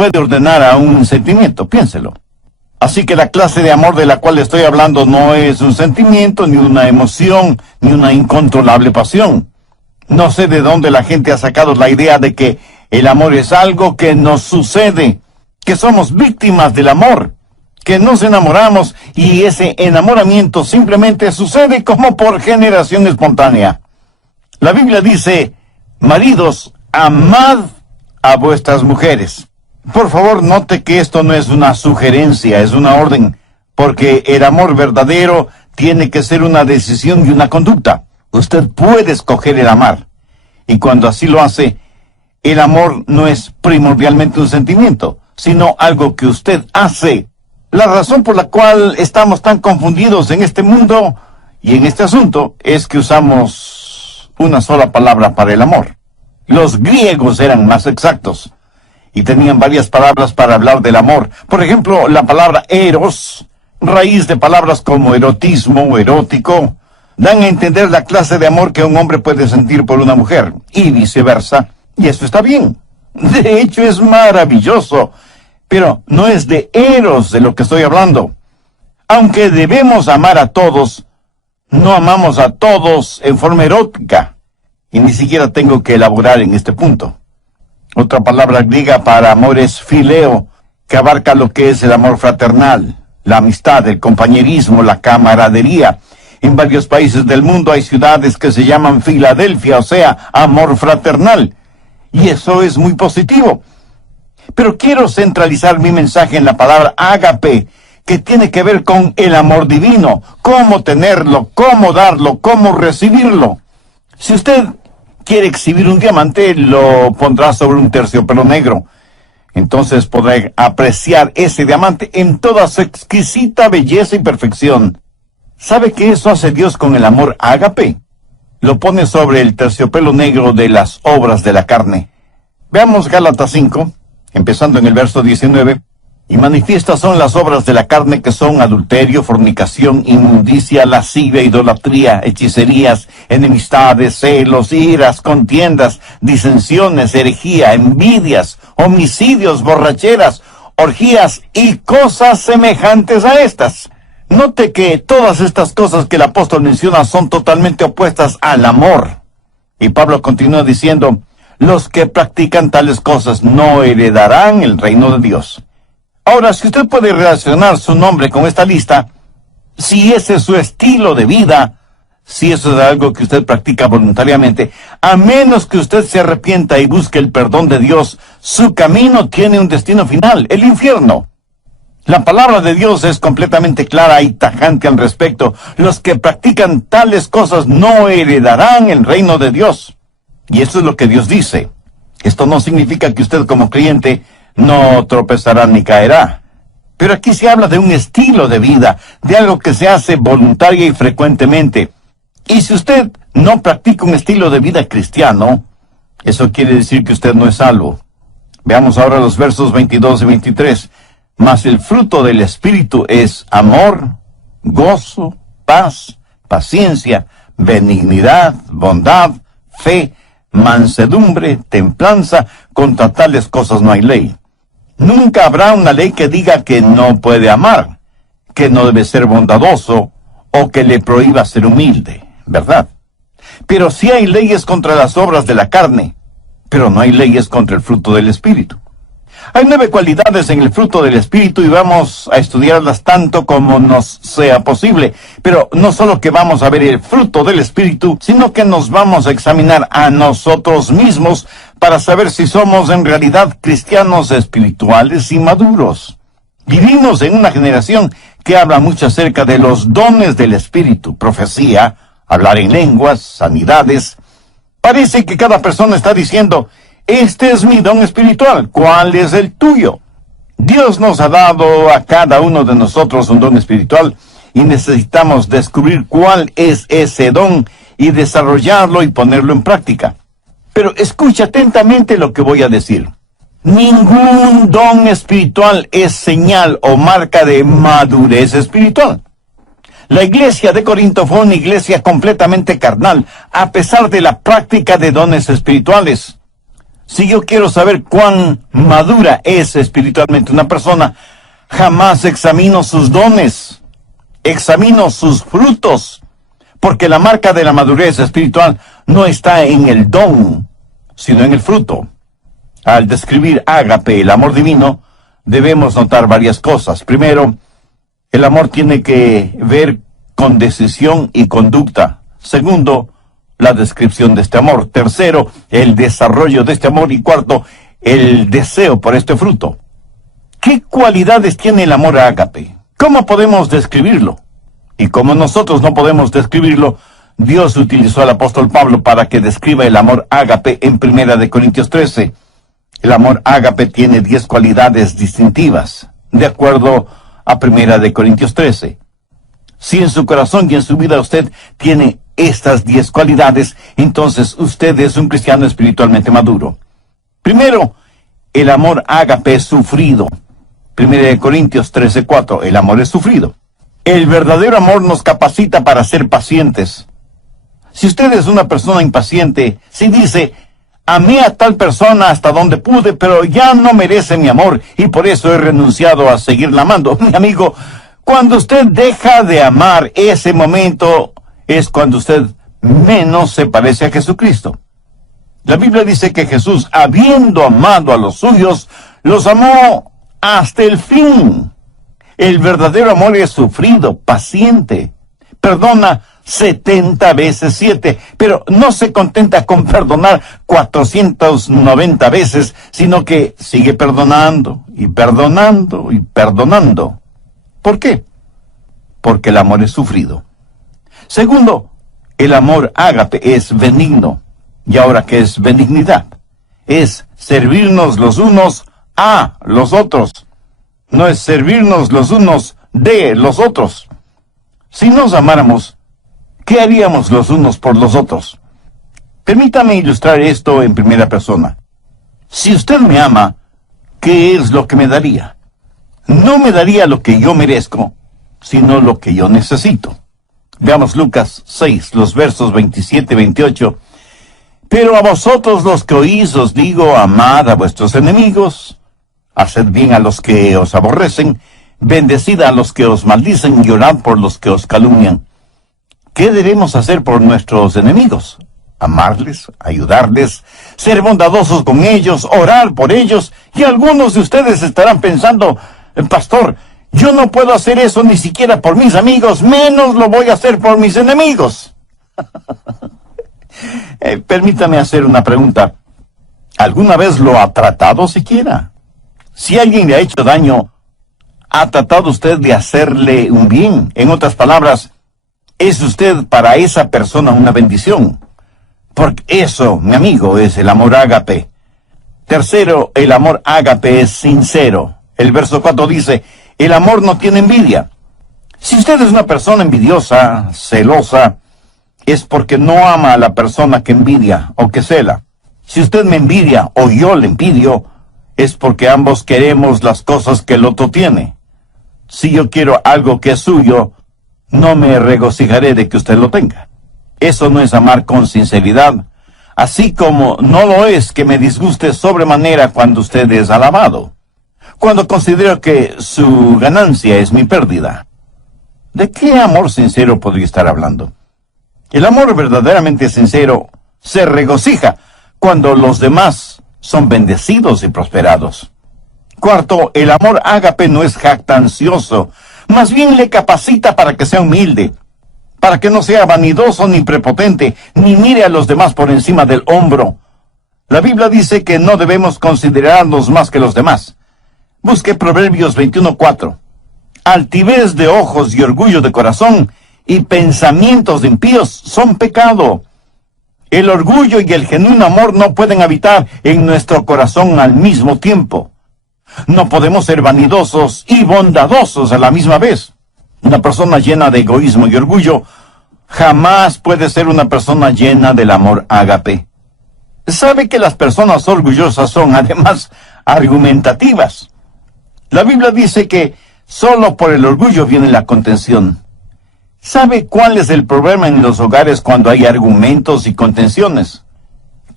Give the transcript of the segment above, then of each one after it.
puede ordenar a un sentimiento, piénselo. Así que la clase de amor de la cual estoy hablando no es un sentimiento, ni una emoción, ni una incontrolable pasión. No sé de dónde la gente ha sacado la idea de que el amor es algo que nos sucede, que somos víctimas del amor, que nos enamoramos y ese enamoramiento simplemente sucede como por generación espontánea. La Biblia dice, maridos, amad a vuestras mujeres. Por favor, note que esto no es una sugerencia, es una orden, porque el amor verdadero tiene que ser una decisión y una conducta. Usted puede escoger el amar, y cuando así lo hace, el amor no es primordialmente un sentimiento, sino algo que usted hace. La razón por la cual estamos tan confundidos en este mundo y en este asunto es que usamos una sola palabra para el amor. Los griegos eran más exactos y tenían varias palabras para hablar del amor. Por ejemplo, la palabra eros, raíz de palabras como erotismo, erótico, dan a entender la clase de amor que un hombre puede sentir por una mujer, y viceversa, y eso está bien. De hecho, es maravilloso, pero no es de eros de lo que estoy hablando. Aunque debemos amar a todos, no amamos a todos en forma erótica, y ni siquiera tengo que elaborar en este punto. Otra palabra griega para amor es fileo, que abarca lo que es el amor fraternal, la amistad, el compañerismo, la camaradería. En varios países del mundo hay ciudades que se llaman Filadelfia, o sea, amor fraternal. Y eso es muy positivo. Pero quiero centralizar mi mensaje en la palabra ágape, que tiene que ver con el amor divino, cómo tenerlo, cómo darlo, cómo recibirlo. Si usted quiere exhibir un diamante, lo pondrá sobre un terciopelo negro. Entonces podrá apreciar ese diamante en toda su exquisita belleza y perfección. ¿Sabe qué eso hace Dios con el amor ágape? Lo pone sobre el terciopelo negro de las obras de la carne. Veamos Gálatas 5, empezando en el verso 19. Y manifiestas son las obras de la carne, que son adulterio, fornicación, inmundicia, lascivia, idolatría, hechicerías, enemistades, celos, iras, contiendas, disensiones, herejía, envidias, homicidios, borracheras, orgías y cosas semejantes a estas. Note que todas estas cosas que el apóstol menciona son totalmente opuestas al amor. Y Pablo continúa diciendo, los que practican tales cosas no heredarán el reino de Dios. Ahora, si usted puede relacionar su nombre con esta lista, si ese es su estilo de vida, si eso es algo que usted practica voluntariamente, a menos que usted se arrepienta y busque el perdón de Dios, su camino tiene un destino final, el infierno. La palabra de Dios es completamente clara y tajante al respecto. Los que practican tales cosas no heredarán el reino de Dios. Y eso es lo que Dios dice. Esto no significa que usted como creyente no tropezará ni caerá. Pero aquí se habla de un estilo de vida, de algo que se hace voluntaria y frecuentemente. Y si usted no practica un estilo de vida cristiano, eso quiere decir que usted no es salvo. Veamos ahora los versos 22 y 23. Mas el fruto del Espíritu es amor, gozo, paz, paciencia, benignidad, bondad, fe, mansedumbre, templanza. Contra tales cosas no hay ley. Nunca habrá una ley que diga que no puede amar, que no debe ser bondadoso o que le prohíba ser humilde, ¿verdad? Pero sí hay leyes contra las obras de la carne, pero no hay leyes contra el fruto del Espíritu. Hay 9 cualidades en el fruto del Espíritu y vamos a estudiarlas tanto como nos sea posible. Pero no solo que vamos a ver el fruto del Espíritu, sino que nos vamos a examinar a nosotros mismos para saber si somos en realidad cristianos espirituales y maduros. Vivimos en una generación que habla mucho acerca de los dones del Espíritu, profecía, hablar en lenguas, sanidades. Parece que cada persona está diciendo, este es mi don espiritual, ¿cuál es el tuyo? Dios nos ha dado a cada uno de nosotros un don espiritual y necesitamos descubrir cuál es ese don y desarrollarlo y ponerlo en práctica. Pero escucha atentamente lo que voy a decir. Ningún don espiritual es señal o marca de madurez espiritual. La iglesia de Corinto fue una iglesia completamente carnal, a pesar de la práctica de dones espirituales. Si yo quiero saber cuán madura es espiritualmente una persona, jamás examino sus dones, examino sus frutos, porque la marca de la madurez espiritual no está en el don, sino en el fruto. Al describir ágape, el amor divino, debemos notar varias cosas. Primero, el amor tiene que ver con decisión y conducta. Segundo, la descripción de este amor. Tercero, el desarrollo de este amor. Y cuarto, el deseo por este fruto. ¿Qué cualidades tiene el amor ágape? ¿Cómo podemos describirlo? Y como nosotros no podemos describirlo, Dios utilizó al apóstol Pablo para que describa el amor ágape en 1 Corintios 13. El amor ágape tiene 10 cualidades distintivas, de acuerdo a 1 Corintios 13. Si en su corazón y en su vida usted tiene estas 10 cualidades, entonces usted es un cristiano espiritualmente maduro. Primero, el amor ágape es sufrido. 1 Corintios 13:4, el amor es sufrido. El verdadero amor nos capacita para ser pacientes. Si usted es una persona impaciente, si dice, amé a tal persona hasta donde pude, pero ya no merece mi amor, y por eso he renunciado a seguirla amando. Mi amigo, cuando usted deja de amar, ese momento es cuando usted menos se parece a Jesucristo. La Biblia dice que Jesús, habiendo amado a los suyos, los amó hasta el fin. El verdadero amor es sufrido, paciente, perdona 70 veces 7, pero no se contenta con perdonar 490 veces, sino que sigue perdonando y perdonando y perdonando. ¿Por qué? Porque el amor es sufrido. Segundo, el amor ágape es benigno. ¿Y ahora qué es benignidad? Es servirnos los unos a los otros. No es servirnos los unos de los otros. Si nos amáramos, ¿qué haríamos los unos por los otros? Permítame ilustrar esto en primera persona. Si usted me ama, ¿qué es lo que me daría? No me daría lo que yo merezco, sino lo que yo necesito. Veamos Lucas 6, los versos 27 y 28. Pero a vosotros los que oís os digo, amad a vuestros enemigos, haced bien a los que os aborrecen, bendecid a los que os maldicen y orad por los que os calumnian. ¿Qué debemos hacer por nuestros enemigos? Amarles, ayudarles, ser bondadosos con ellos, orar por ellos. Y algunos de ustedes estarán pensando, pastor, yo no puedo hacer eso ni siquiera por mis amigos, menos lo voy a hacer por mis enemigos. Permítame hacer una pregunta. ¿Alguna vez lo ha tratado siquiera? Si alguien le ha hecho daño, ¿ha tratado usted de hacerle un bien? En otras palabras, ¿es usted para esa persona una bendición? Porque eso, mi amigo, es el amor ágape. Tercero, el amor ágape es sincero. El verso 4 dice, el amor no tiene envidia. Si usted es una persona envidiosa, celosa, es porque no ama a la persona que envidia o que cela. Si usted me envidia o yo le envidio, es porque ambos queremos las cosas que el otro tiene. Si yo quiero algo que es suyo, no me regocijaré de que usted lo tenga. Eso no es amar con sinceridad, así como no lo es que me disguste sobremanera cuando usted es alabado, cuando considero que su ganancia es mi pérdida. ¿De qué amor sincero podría estar hablando? El amor verdaderamente sincero se regocija cuando los demás son bendecidos y prosperados. Cuarto, el amor ágape no es jactancioso, más bien le capacita para que sea humilde, para que no sea vanidoso ni prepotente, ni mire a los demás por encima del hombro. La Biblia dice que no debemos considerarnos más que los demás. Busque Proverbios 21:4. Altivez de ojos y orgullo de corazón y pensamientos de impíos son pecado. El orgullo y el genuino amor no pueden habitar en nuestro corazón al mismo tiempo. No podemos ser vanidosos y bondadosos a la misma vez. Una persona llena de egoísmo y orgullo jamás puede ser una persona llena del amor ágape. Sabe que las personas orgullosas son además argumentativas. La Biblia dice que solo por el orgullo viene la contención. ¿Sabe cuál es el problema en los hogares cuando hay argumentos y contenciones?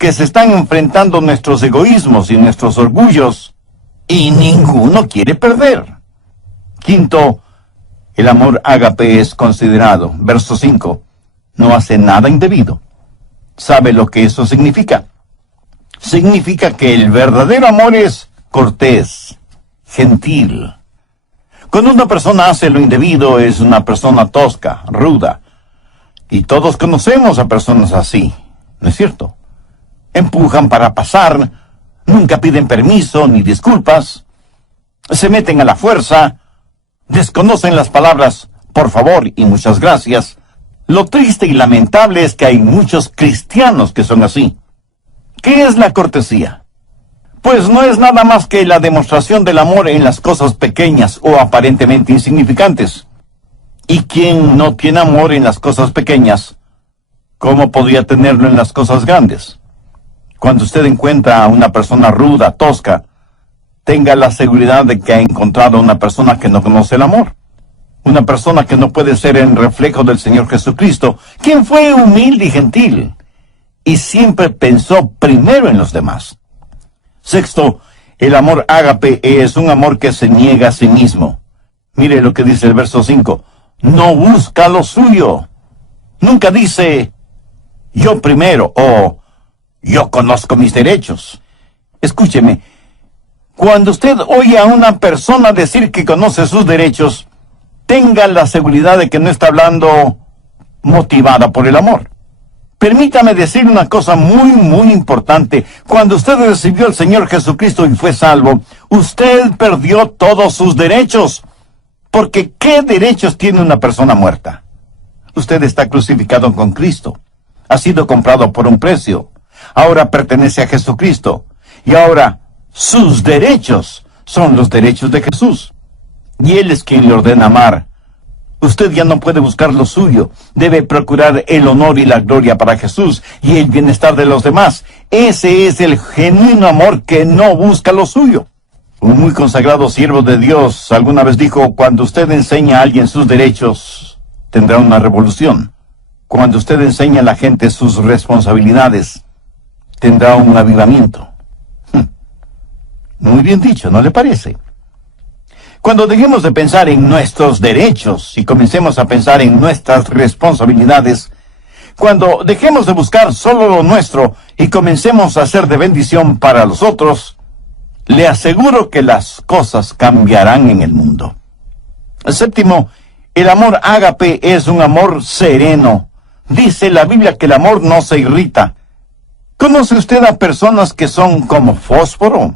que se están enfrentando nuestros egoísmos y nuestros orgullos, y ninguno quiere perder. Quinto, el amor ágape es considerado. Verso 5. No hace nada indebido. ¿Sabe lo que eso significa? Significa que el verdadero amor es cortés, gentil. Cuando una persona hace lo indebido, es una persona tosca, ruda. Y todos conocemos a personas así, ¿no es cierto? Empujan para pasar, nunca piden permiso ni disculpas, se meten a la fuerza, desconocen las palabras por favor y muchas gracias. Lo triste y lamentable es que hay muchos cristianos que son así. ¿Qué es la cortesía? Pues no es nada más que la demostración del amor en las cosas pequeñas o aparentemente insignificantes. ¿Y quién no tiene amor en las cosas pequeñas? ¿Cómo podría tenerlo en las cosas grandes? Cuando usted encuentra a una persona ruda, tosca, tenga la seguridad de que ha encontrado a una persona que no conoce el amor. Una persona que no puede ser el reflejo del Señor Jesucristo, quien fue humilde y gentil, y siempre pensó primero en los demás. Sexto, el amor ágape es un amor que se niega a sí mismo. Mire lo que dice el verso 5. No busca lo suyo. Nunca dice, yo primero, o yo conozco mis derechos. Escúcheme, cuando usted oye a una persona decir que conoce sus derechos, tenga la seguridad de que no está hablando motivada por el amor. Permítame decir una cosa muy importante. Cuando usted recibió al Señor Jesucristo y fue salvo, usted perdió todos sus derechos. Porque ¿qué derechos tiene una persona muerta? Usted está crucificado con Cristo. Ha sido comprado por un precio. Ahora pertenece a Jesucristo. Y ahora sus derechos son los derechos de Jesús. Y Él es quien le ordena amar. Usted ya no puede buscar lo suyo. Debe procurar el honor y la gloria para Jesús y el bienestar de los demás. Ese es el genuino amor que no busca lo suyo. Un muy consagrado siervo de Dios alguna vez dijo, cuando usted enseña a alguien sus derechos, tendrá una revolución. Cuando usted enseña a la gente sus responsabilidades, tendrá un avivamiento. Muy bien dicho, ¿no le parece? Cuando dejemos de pensar en nuestros derechos y comencemos a pensar en nuestras responsabilidades, cuando dejemos de buscar solo lo nuestro y comencemos a hacer de bendición para los otros, le aseguro que las cosas cambiarán en el mundo. Séptimo, el amor ágape es un amor sereno. Dice la Biblia que el amor no se irrita. ¿Conoce usted a personas que son como fósforo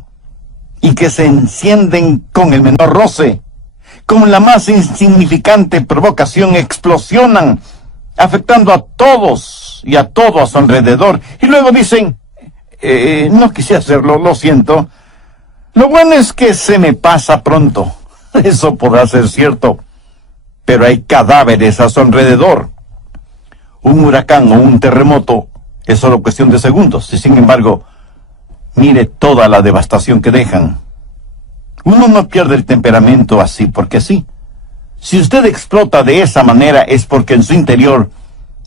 y que se encienden con el menor roce? Con la más insignificante provocación explosionan, afectando a todos y a todo a su alrededor. Y luego dicen, no quise hacerlo, lo siento. Lo bueno es que se me pasa pronto. Eso podrá ser cierto, pero hay cadáveres a su alrededor. Un huracán o un terremoto es solo cuestión de segundos, y sin embargo, mire toda la devastación que dejan. Uno no pierde el temperamento así porque sí. Si usted explota de esa manera es porque en su interior,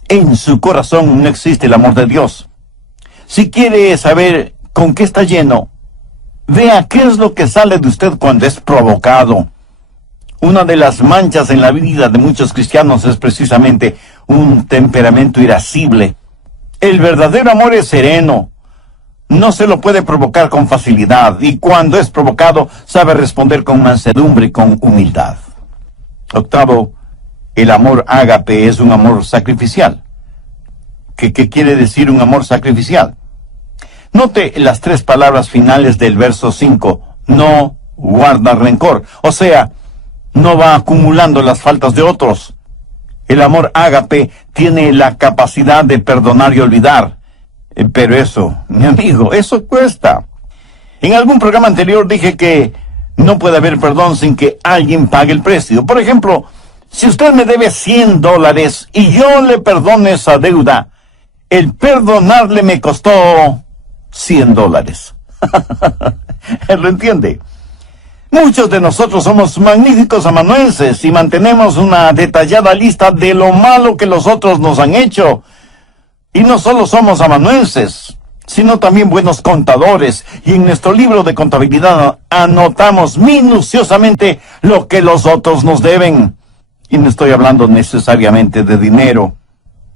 en su corazón, no existe el amor de Dios. Si quiere saber con qué está lleno, vea qué es lo que sale de usted cuando es provocado. Una de las manchas en la vida de muchos cristianos es precisamente un temperamento irascible. El verdadero amor es sereno. No se lo puede provocar con facilidad, y cuando es provocado, sabe responder con mansedumbre y con humildad. Octavo, el amor ágape es un amor sacrificial. ¿Qué quiere decir un amor sacrificial? Note las tres palabras finales del verso 5. No guarda rencor. O sea, no va acumulando las faltas de otros. El amor ágape tiene la capacidad de perdonar y olvidar. Pero eso, mi amigo, eso cuesta. En algún programa anterior dije que no puede haber perdón sin que alguien pague el precio. Por ejemplo, si usted me debe $100 y yo le perdono esa deuda, el perdonarle me costó $100. ¿Lo entiende? Muchos de nosotros somos magníficos amanuenses y mantenemos una detallada lista de lo malo que los otros nos han hecho. Y no solo somos amanuenses, sino también buenos contadores, y en nuestro libro de contabilidad anotamos minuciosamente lo que los otros nos deben. Y no estoy hablando necesariamente de dinero.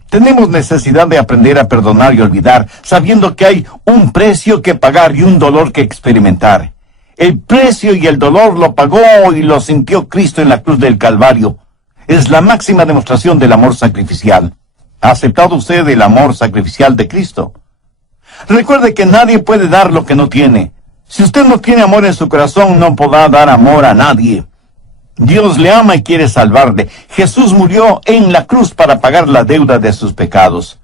Tenemos necesidad de aprender a perdonar y olvidar, sabiendo que hay un precio que pagar y un dolor que experimentar. El precio y el dolor lo pagó y lo sintió Cristo en la cruz del Calvario. Es la máxima demostración del amor sacrificial. ¿Ha aceptado usted el amor sacrificial de Cristo? Recuerde que nadie puede dar lo que no tiene. Si usted no tiene amor en su corazón, no podrá dar amor a nadie. Dios le ama y quiere salvarle. Jesús murió en la cruz para pagar la deuda de sus pecados.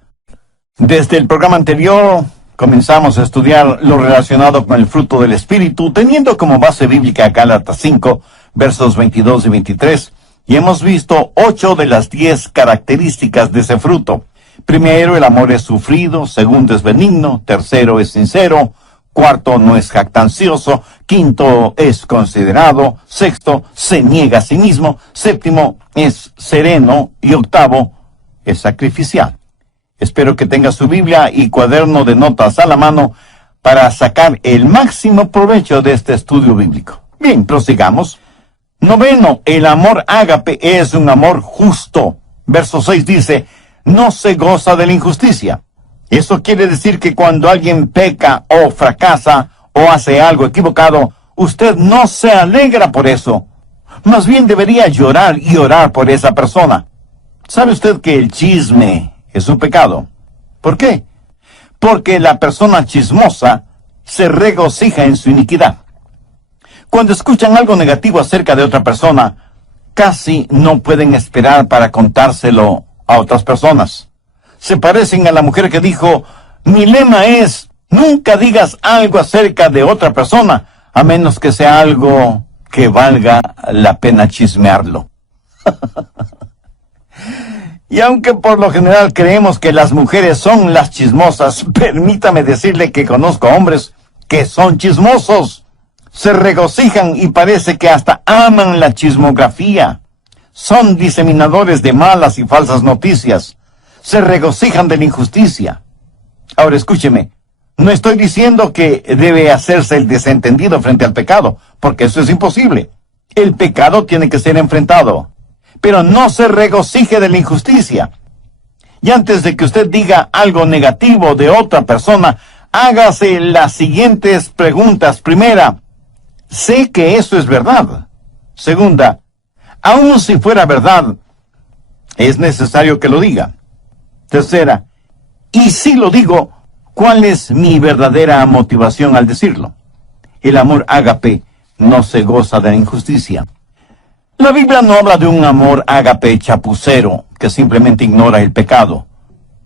Desde el programa anterior comenzamos a estudiar lo relacionado con el fruto del Espíritu, teniendo como base bíblica Gálatas 5, versos 22 y 23, y hemos visto 8 de las 10 características de ese fruto. Primero, el amor es sufrido. Segundo, es benigno. Tercero, es sincero. Cuarto, no es jactancioso. Quinto, es considerado. Sexto, se niega a sí mismo. Séptimo, es sereno. Y octavo, es sacrificial. Espero que tenga su Biblia y cuaderno de notas a la mano para sacar el máximo provecho de este estudio bíblico. Bien, prosigamos. Noveno, el amor ágape es un amor justo. Verso 6 dice, no se goza de la injusticia. Eso quiere decir que cuando alguien peca o fracasa o hace algo equivocado, usted no se alegra por eso. Más bien debería llorar y orar por esa persona. ¿Sabe usted que el chisme es un pecado? ¿Por qué? Porque la persona chismosa se regocija en su iniquidad. Cuando escuchan algo negativo acerca de otra persona, casi no pueden esperar para contárselo a otras personas. Se parecen a la mujer que dijo, mi lema es, nunca digas algo acerca de otra persona, a menos que sea algo que valga la pena chismearlo. Y aunque por lo general creemos que las mujeres son las chismosas, permítame decirle que conozco hombres que son chismosos. Se regocijan y parece que hasta aman la chismografía. Son diseminadores de malas y falsas noticias. Se regocijan de la injusticia. Ahora escúcheme, no estoy diciendo que debe hacerse el desentendido frente al pecado, porque eso es imposible. El pecado tiene que ser enfrentado, pero no se regocije de la injusticia. Y antes de que usted diga algo negativo de otra persona, hágase las siguientes preguntas. Primera, ¿sé que eso es verdad? Segunda, aun si fuera verdad, ¿es necesario que lo diga? Tercera, y si lo digo, ¿cuál es mi verdadera motivación al decirlo? El amor ágape no se goza de la injusticia. La Biblia no habla de un amor ágape chapucero, que simplemente ignora el pecado.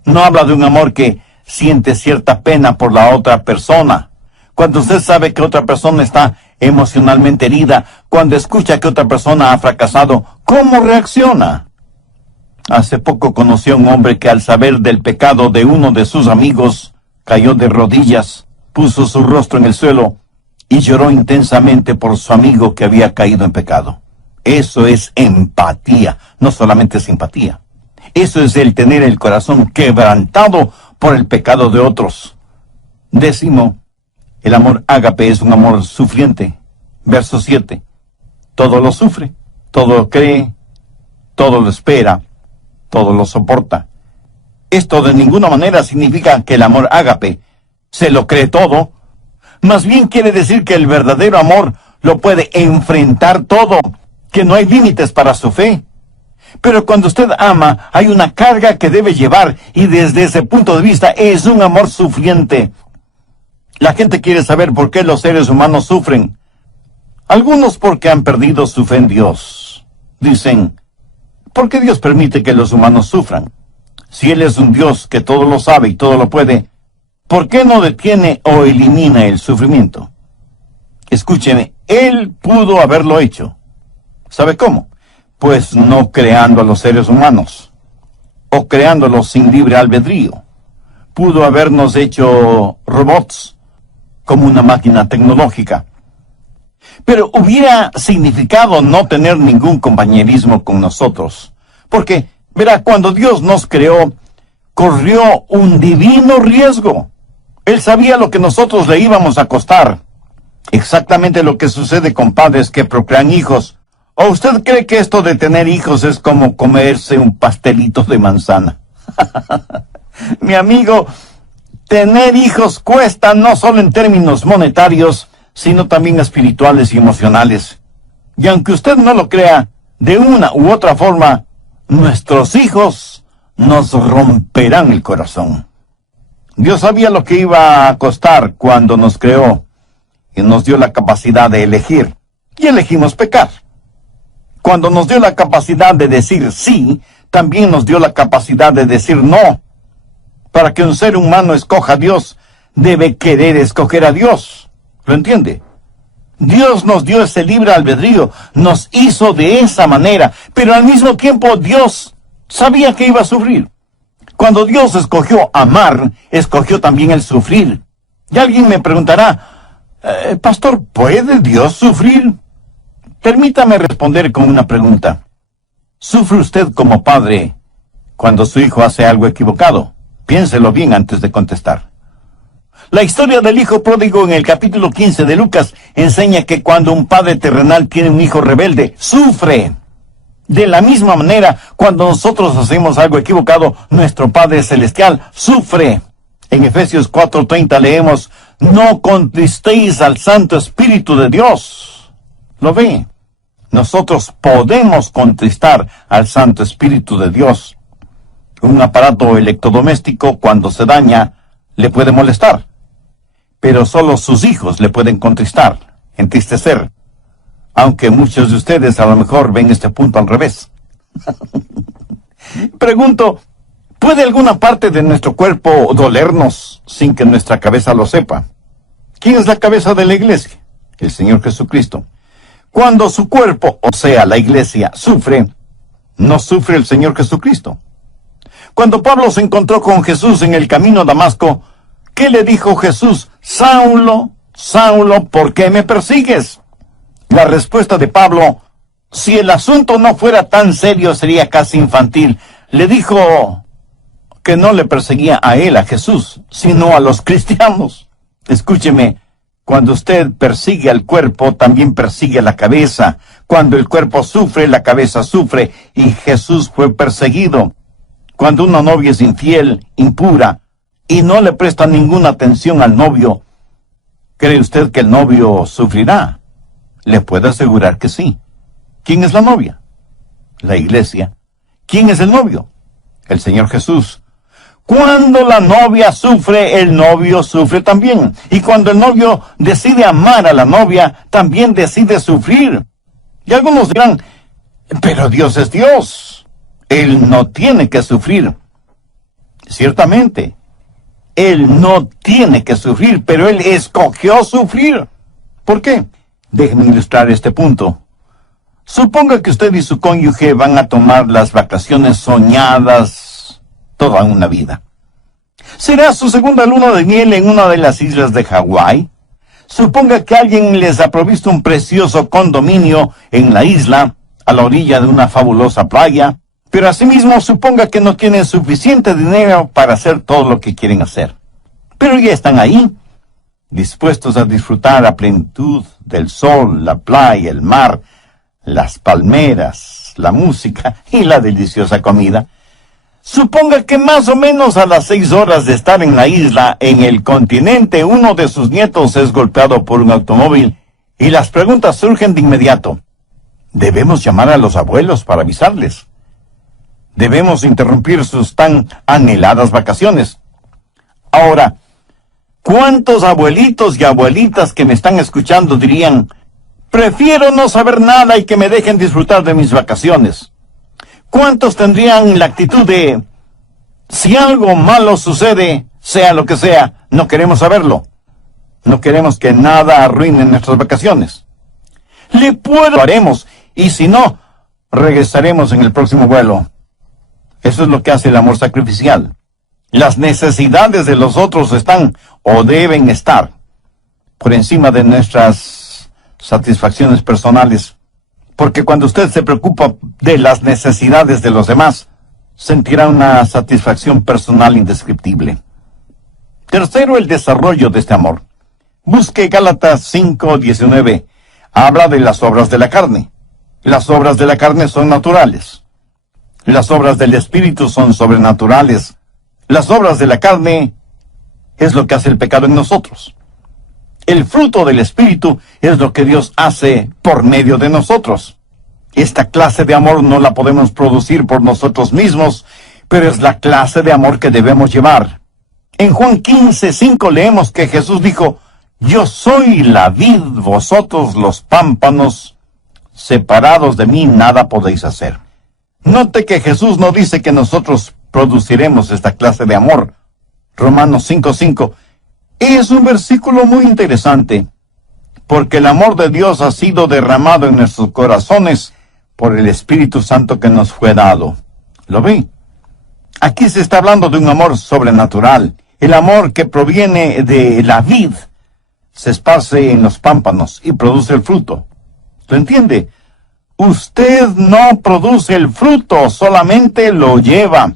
No habla de un amor que siente cierta pena por la otra persona. Cuando usted sabe que otra persona está emocionalmente herida, cuando escucha que otra persona ha fracasado, ¿cómo reacciona? Hace poco conocí a un hombre que al saber del pecado de uno de sus amigos, cayó de rodillas, puso su rostro en el suelo y lloró intensamente por su amigo que había caído en pecado. Eso es empatía, no solamente simpatía. Eso es el tener el corazón quebrantado por el pecado de otros. Décimo, el amor ágape es un amor sufriente. Verso 7. Todo lo sufre, todo lo cree, todo lo espera, todo lo soporta. Esto de ninguna manera significa que el amor ágape se lo cree todo. Más bien quiere decir que el verdadero amor lo puede enfrentar todo, que no hay límites para su fe. Pero cuando usted ama, hay una carga que debe llevar, y desde ese punto de vista es un amor sufriente. La gente quiere saber por qué los seres humanos sufren. Algunos porque han perdido su fe en Dios. Dicen, ¿por qué Dios permite que los humanos sufran? Si Él es un Dios que todo lo sabe y todo lo puede, ¿por qué no detiene o elimina el sufrimiento? Escúcheme, Él pudo haberlo hecho. ¿Sabe cómo? Pues no creando a los seres humanos, o creándolos sin libre albedrío. Pudo habernos hecho robots, como una máquina tecnológica. Pero hubiera significado no tener ningún compañerismo con nosotros. Porque, verá, cuando Dios nos creó, corrió un divino riesgo. Él sabía lo que nosotros le íbamos a costar. Exactamente lo que sucede con padres que procrean hijos. ¿O usted cree que esto de tener hijos es como comerse un pastelito de manzana? Mi amigo, tener hijos cuesta no solo en términos monetarios, sino también espirituales y emocionales. Y aunque usted no lo crea, de una u otra forma, nuestros hijos nos romperán el corazón. Dios sabía lo que iba a costar cuando nos creó y nos dio la capacidad de elegir. Y elegimos pecar. Cuando nos dio la capacidad de decir sí, también nos dio la capacidad de decir no. Para que un ser humano escoja a Dios, debe querer escoger a Dios. ¿Lo entiende? Dios nos dio ese libre albedrío, nos hizo de esa manera, pero al mismo tiempo Dios sabía que iba a sufrir. Cuando Dios escogió amar, escogió también el sufrir. Y alguien me preguntará, Pastor, ¿puede Dios sufrir? Permítame responder con una pregunta. ¿Sufre usted como padre cuando su hijo hace algo equivocado? Piénselo bien antes de contestar. La historia del hijo pródigo en el capítulo 15 de Lucas enseña que cuando un padre terrenal tiene un hijo rebelde, sufre. De la misma manera, cuando nosotros hacemos algo equivocado, nuestro Padre Celestial sufre. En Efesios 4:30 leemos, no contristéis al Santo Espíritu de Dios. ¿Lo ve? Nosotros podemos contristar al Santo Espíritu de Dios. Un aparato electrodoméstico, cuando se daña, le puede molestar. Pero solo sus hijos le pueden contristar, entristecer. Aunque muchos de ustedes a lo mejor ven este punto al revés. Pregunto, ¿puede alguna parte de nuestro cuerpo dolernos sin que nuestra cabeza lo sepa? ¿Quién es la cabeza de la iglesia? El Señor Jesucristo. Cuando su cuerpo, o sea, la iglesia, sufre, no sufre el Señor Jesucristo. Cuando Pablo se encontró con Jesús en el camino a Damasco, ¿qué le dijo Jesús? Saulo, Saulo, ¿por qué me persigues? La respuesta de Pablo, si el asunto no fuera tan serio, sería casi infantil. Le dijo que no le perseguía a él, a Jesús, sino a los cristianos. Escúcheme, cuando usted persigue al cuerpo, también persigue a la cabeza. Cuando el cuerpo sufre, la cabeza sufre, y Jesús fue perseguido. Cuando una novia es infiel, impura, y no le presta ninguna atención al novio, ¿cree usted que el novio sufrirá? Le puedo asegurar que sí. ¿Quién es la novia? La iglesia. ¿Quién es el novio? El Señor Jesús. Cuando la novia sufre, el novio sufre también. Y cuando el novio decide amar a la novia, también decide sufrir. Y algunos dirán, pero Dios es Dios. Él no tiene que sufrir. Ciertamente, Él no tiene que sufrir, pero Él escogió sufrir. ¿Por qué? Déjenme ilustrar este punto. Suponga que usted y su cónyuge van a tomar las vacaciones soñadas toda una vida. ¿Será su segunda luna de miel en una de las islas de Hawái? Suponga que alguien les ha provisto un precioso condominio en la isla, a la orilla de una fabulosa playa, pero asimismo suponga que no tienen suficiente dinero para hacer todo lo que quieren hacer. Pero ya están ahí, dispuestos a disfrutar a plenitud del sol, la playa, el mar, las palmeras, la música y la deliciosa comida. Suponga que más o menos a las 6 horas de estar en la isla, en el continente, uno de sus nietos es golpeado por un automóvil y las preguntas surgen de inmediato. Debemos llamar a los abuelos para avisarles. Debemos interrumpir sus tan anheladas vacaciones. Ahora, ¿cuántos abuelitos y abuelitas que me están escuchando dirían, prefiero no saber nada y que me dejen disfrutar de mis vacaciones? ¿Cuántos tendrían la actitud de, si algo malo sucede, sea lo que sea, no queremos saberlo? No queremos que nada arruine nuestras vacaciones. Lo haremos, y si no, regresaremos en el próximo vuelo. Eso es lo que hace el amor sacrificial. Las necesidades de los otros están, o deben estar, por encima de nuestras satisfacciones personales. Porque cuando usted se preocupa de las necesidades de los demás, sentirá una satisfacción personal indescriptible. Tercero, el desarrollo de este amor. Busque Gálatas 5:19. Habla de las obras de la carne. Las obras de la carne son naturales. Las obras del Espíritu son sobrenaturales. Las obras de la carne es lo que hace el pecado en nosotros. El fruto del Espíritu es lo que Dios hace por medio de nosotros. Esta clase de amor no la podemos producir por nosotros mismos, pero es la clase de amor que debemos llevar. En Juan 15:5 leemos que Jesús dijo: Yo soy la vid, vosotros los pámpanos, separados de mí nada podéis hacer. Note que Jesús no dice que nosotros produciremos esta clase de amor. Romanos 5:5 es un versículo muy interesante, porque el amor de Dios ha sido derramado en nuestros corazones por el Espíritu Santo que nos fue dado. ¿Lo ve? Aquí se está hablando de un amor sobrenatural, el amor que proviene de la vid. Se esparce en los pámpanos y produce el fruto. ¿Lo entiende? Usted no produce el fruto, solamente lo lleva.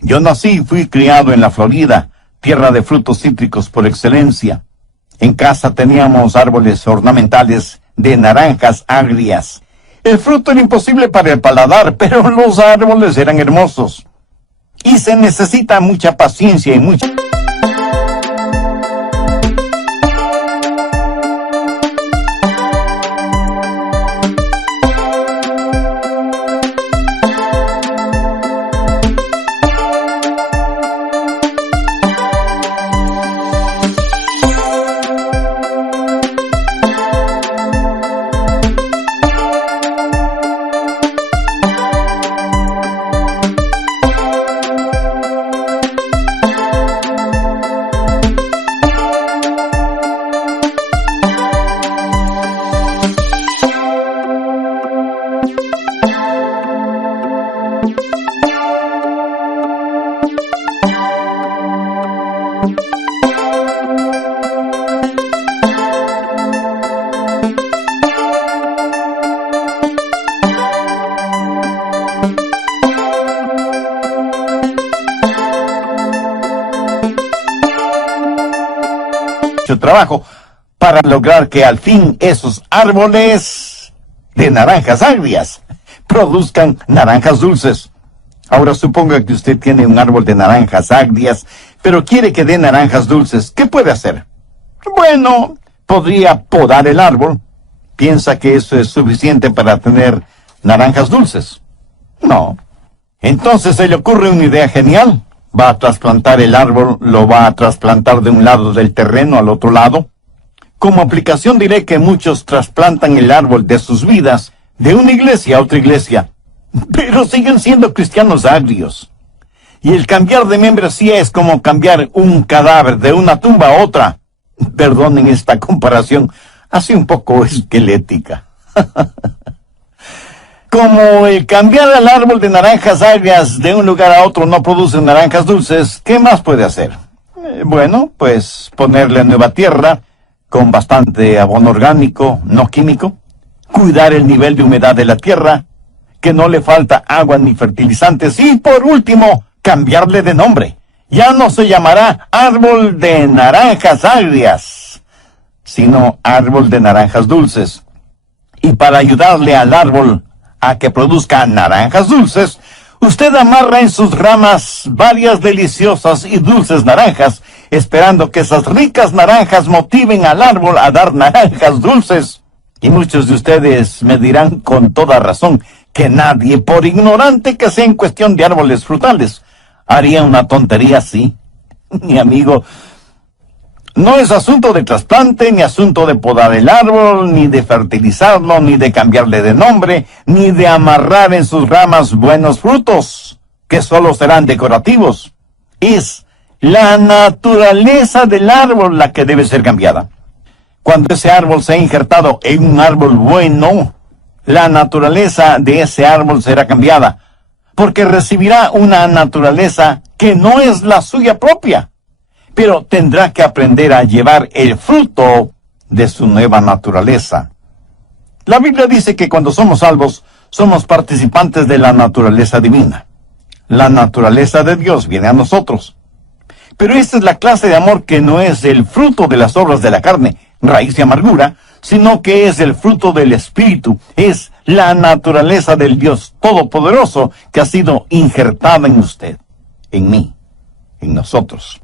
Yo nací y fui criado en la Florida, tierra de frutos cítricos por excelencia. En casa teníamos árboles ornamentales de naranjas agrias. El fruto era imposible para el paladar, pero los árboles eran hermosos. Y se necesita mucha paciencia y mucha... trabajo para lograr que al fin esos árboles de naranjas agrias produzcan naranjas dulces. Ahora suponga que usted tiene un árbol de naranjas agrias, pero quiere que dé naranjas dulces. ¿Qué puede hacer? Bueno, podría podar el árbol. ¿Piensa que eso es suficiente para tener naranjas dulces? No. Entonces se le ocurre una idea genial. Va a trasplantar el árbol, lo va a trasplantar de un lado del terreno al otro lado. Como aplicación diré que muchos trasplantan el árbol de sus vidas de una iglesia a otra iglesia, pero siguen siendo cristianos agrios. Y el cambiar de membresía es como cambiar un cadáver de una tumba a otra. Perdonen esta comparación, así un poco esquelética. Como el cambiar el árbol de naranjas agrias de un lugar a otro no produce naranjas dulces, ¿qué más puede hacer? Bueno, pues ponerle nueva tierra, con bastante abono orgánico, no químico, cuidar el nivel de humedad de la tierra, que no le falta agua ni fertilizantes, y por último, cambiarle de nombre. Ya no se llamará árbol de naranjas agrias, sino árbol de naranjas dulces. Y para ayudarle al árbol a que produzca naranjas dulces, usted amarra en sus ramas varias deliciosas y dulces naranjas, esperando que esas ricas naranjas motiven al árbol a dar naranjas dulces. Y muchos de ustedes me dirán con toda razón que nadie, por ignorante que sea en cuestión de árboles frutales, haría una tontería así. Mi amigo, no es asunto de trasplante, ni asunto de podar el árbol, ni de fertilizarlo, ni de cambiarle de nombre, ni de amarrar en sus ramas buenos frutos, que solo serán decorativos. Es la naturaleza del árbol la que debe ser cambiada. Cuando ese árbol sea injertado en un árbol bueno, la naturaleza de ese árbol será cambiada, porque recibirá una naturaleza que no es la suya propia, pero tendrá que aprender a llevar el fruto de su nueva naturaleza. La Biblia dice que cuando somos salvos, somos participantes de la naturaleza divina. La naturaleza de Dios viene a nosotros. Pero esta es la clase de amor que no es el fruto de las obras de la carne, raíz de amargura, sino que es el fruto del Espíritu, es la naturaleza del Dios Todopoderoso que ha sido injertada en usted, en mí, en nosotros.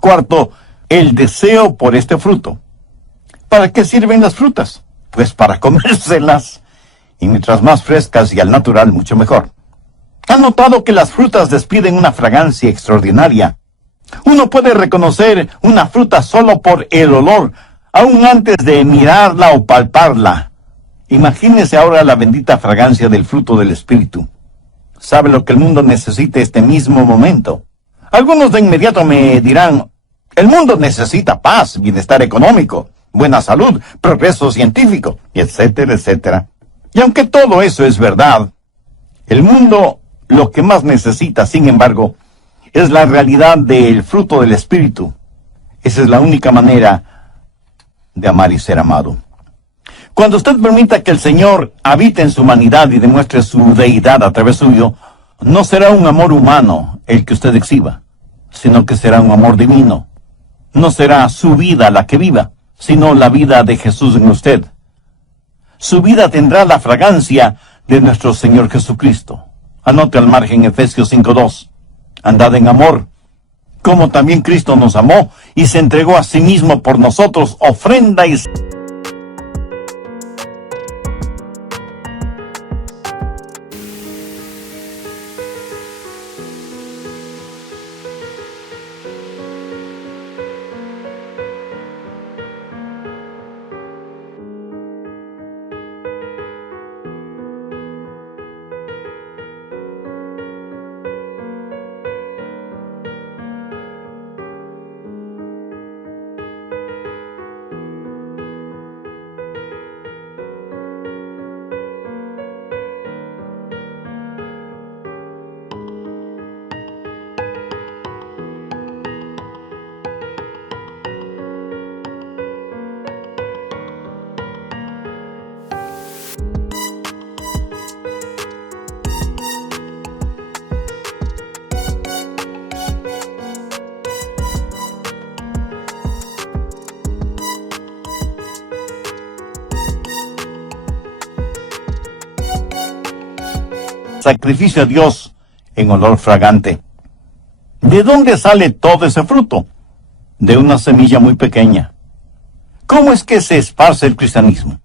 Cuarto, el deseo por este fruto. ¿Para qué sirven las frutas? Pues para comérselas, y mientras más frescas y al natural, mucho mejor. ¿Han notado que las frutas despiden una fragancia extraordinaria? Uno puede reconocer una fruta solo por el olor, aún antes de mirarla o palparla. Imagínese ahora la bendita fragancia del fruto del Espíritu. ¿Sabe lo que el mundo necesita este mismo momento? Algunos de inmediato me dirán, el mundo necesita paz, bienestar económico, buena salud, progreso científico, etcétera, etcétera. Y aunque todo eso es verdad, el mundo lo que más necesita, sin embargo, es la realidad del fruto del Espíritu. Esa es la única manera de amar y ser amado. Cuando usted permita que el Señor habite en su humanidad y demuestre su deidad a través suyo, no será un amor humano el que usted exhiba, sino que será un amor divino. No será su vida la que viva, sino la vida de Jesús en usted. Su vida tendrá la fragancia de nuestro Señor Jesucristo. Anote al margen Efesios 5:2. Andad en amor, como también Cristo nos amó y se entregó a sí mismo por nosotros, ofrenda y sacrificio a Dios en olor fragante. ¿De dónde sale todo ese fruto? De una semilla muy pequeña. ¿Cómo es que se esparce el cristianismo?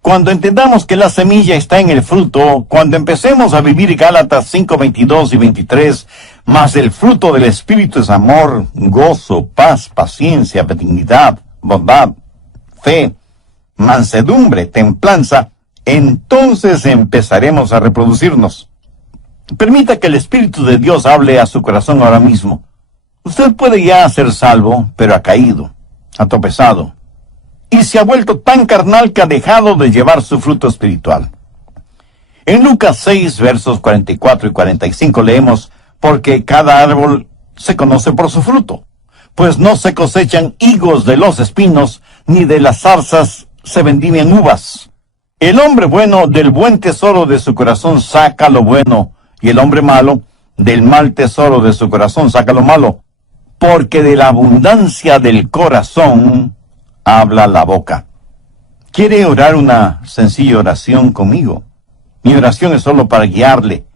Cuando entendamos que la semilla está en el fruto, cuando empecemos a vivir Gálatas 5:22 y 23, más el fruto del Espíritu es amor, gozo, paz, paciencia, benignidad, bondad, fe, mansedumbre, templanza, entonces empezaremos a reproducirnos. Permita que el Espíritu de Dios hable a su corazón ahora mismo. Usted puede ya ser salvo, pero ha caído, ha tropezado, y se ha vuelto tan carnal que ha dejado de llevar su fruto espiritual. En Lucas 6, versos 44 y 45 leemos, porque cada árbol se conoce por su fruto, pues no se cosechan higos de los espinos, ni de las zarzas se vendimian uvas. El hombre bueno del buen tesoro de su corazón saca lo bueno, y el hombre malo del mal tesoro de su corazón saca lo malo, porque de la abundancia del corazón habla la boca. ¿Quiere orar una sencilla oración conmigo? Mi oración es solo para guiarle.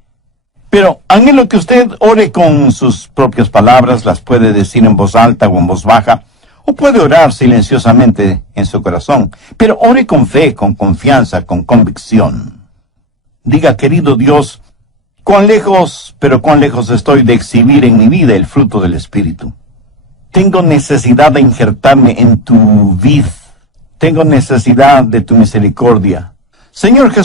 Pero anhelo que usted ore con sus propias palabras, las puede decir en voz alta o en voz baja, o puede orar silenciosamente en su corazón, pero ore con fe, con confianza, con convicción. Diga, querido Dios, cuán lejos, pero cuán lejos estoy de exhibir en mi vida el fruto del Espíritu. Tengo necesidad de injertarme en tu vid. Tengo necesidad de tu misericordia. Señor Jesús,